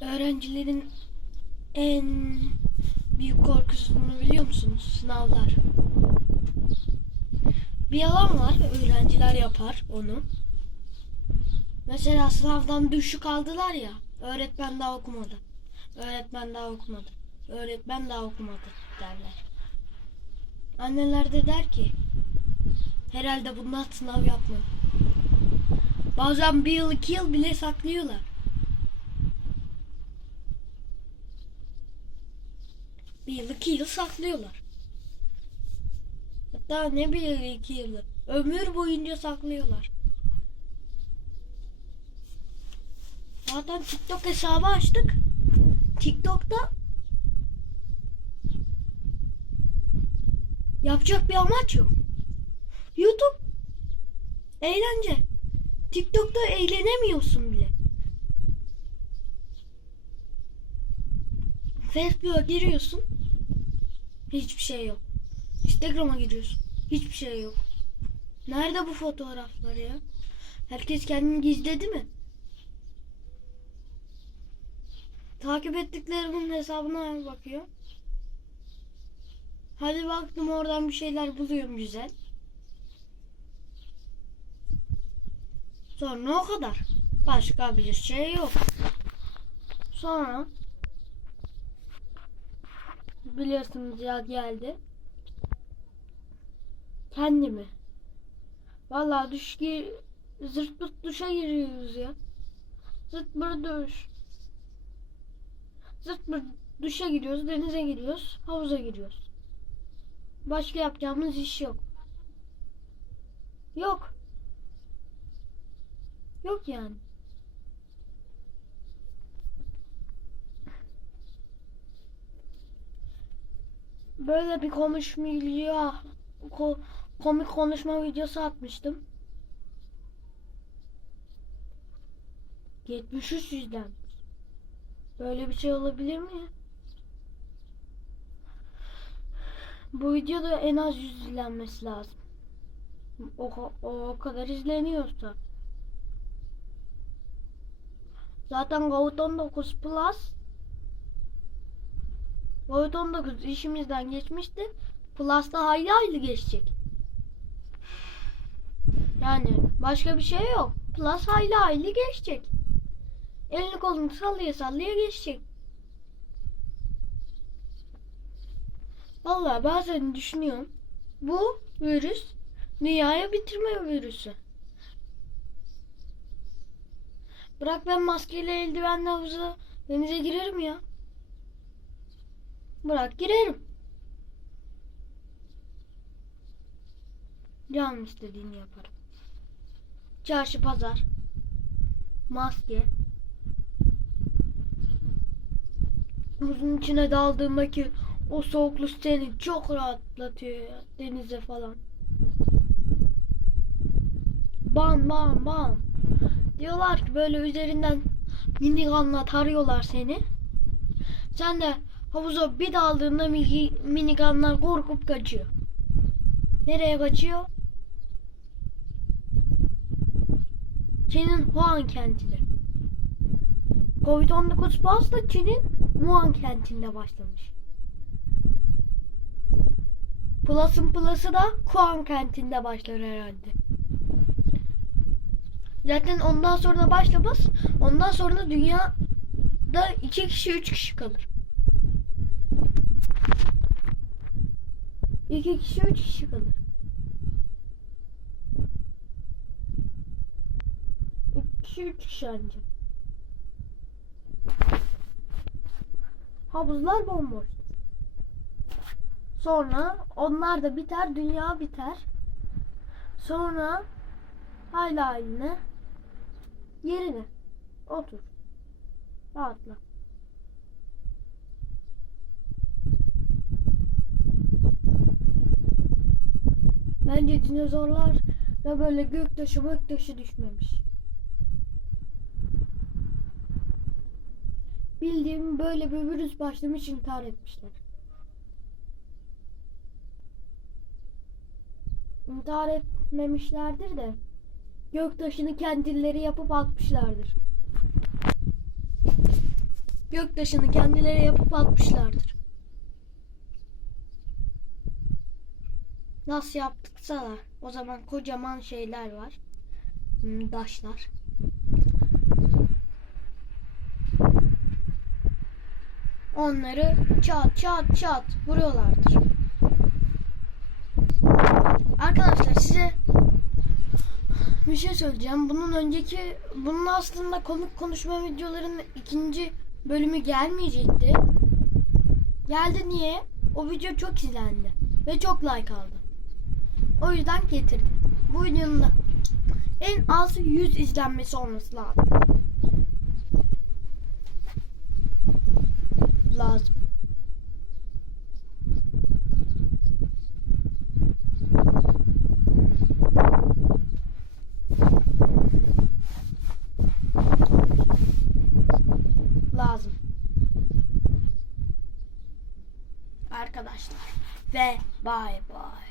Öğrencilerin en büyük korkusunu biliyor musunuz? Sınavlar. Bir yalan var. Öğrenciler yapar onu. Mesela sınavdan düşük aldılar ya. Öğretmen daha okumadı. Öğretmen daha okumadı. Öğretmen daha okumadı derler. Anneler de der ki herhalde bundan sınav yapmadı. Bazen bir yıl iki yıl bile saklıyorlar. Bir yıl iki yıl saklıyorlar. Hatta ne bir yıl iki yılı. Ömür boyunca saklıyorlar. Zaten TikTok hesabı açtık. TikTok'ta yapacak bir amaç yok. YouTube eğlence. TikTok'ta eğlenemiyorsun bile. Facebook'a giriyorsun. Hiçbir şey yok. Instagram'a giriyorsun. Hiçbir şey yok. Nerede bu fotoğraflar ya? Herkes kendini gizledi mi? Takip ettiklerimin hesabına bakıyor. Hadi baktım oradan bir şeyler buluyorum güzel. Sonra o kadar. Başka bir şey yok. Sonra biliyorsunuz ya geldi. Kendimi. Vallahi duş gi zırt pırt duşa giriyoruz ya. Zırt pırt duş. Zırt pırt duşa giriyoruz, denize giriyoruz, havuza giriyoruz. Başka yapacağımız iş yok. Yok. Yok yani. Böyle bir konuşma video, ko- komik konuşma videosu atmıştım. 73 yüzden. Böyle bir şey olabilir mi? Bu videoda en az 100 izlenmesi lazım. O, o, o kadar izleniyorsa. Zaten Goat 19 Plus Goat 19 işimizden geçmişti. Plus'ta hayli hayli geçecek. Yani başka bir şey yok. Plus hayli hayli geçecek. Elini kolunu sallaya sallaya geçecek. Vallahi bazen düşünüyorum. Bu virüs dünyaya bitirme virüsü. Bırak ben maskeyle eldivenle havuza denize girerim ya. Bırak girerim. Canım istediğini yaparım. Çarşı pazar. Maske. Havuzun içine daldığımdaki o soğukluk seni çok rahatlatıyor ya denize falan. Bam bam bam. Diyorlar ki böyle üzerinden minigunla tarıyorlar seni. Sen de havuza bir daldığında mini, minigunlar korkup kaçıyor. Nereye kaçıyor? Çin'in Wuhan kentine. Covid-19 pas da Çin'in Wuhan kentinde başlamış. Plus'ın Plus'ı da Wuhan kentinde başlar herhalde. Zaten ondan sonra başlamaz. Ondan sonra dünyada iki kişi üç kişi kalır. İki kişi üç kişi kalır. İki kişi üç kişi ancak. Havuzlar bomboş. Sonra onlar da biter, dünya biter. Sonra hayla haline yerine otur. Rahatla. Bence dinozorlar da böyle göktaşı göktaşı düşmemiş. Bildiğim böyle bir virüs başlamış intihar etmişler. İntihar etmemişlerdir de göktaşını kendileri yapıp atmışlardır. göktaşını kendileri yapıp atmışlardır. Nasıl yaptıksa o zaman kocaman şeyler var. Hmm, Taşlar. Onları çat çat çat vuruyorlardır. Arkadaşlar size bir şey söyleyeceğim. Bunun önceki, bunun aslında konuk konuşma videolarının ikinci bölümü gelmeyecekti. Geldi niye? O video çok izlendi ve çok like aldı. O yüzden getirdim. Bu videonun da en az 100 izlenmesi olması lazım. Lazım. lazım. Arkadaşlar ve bay bay.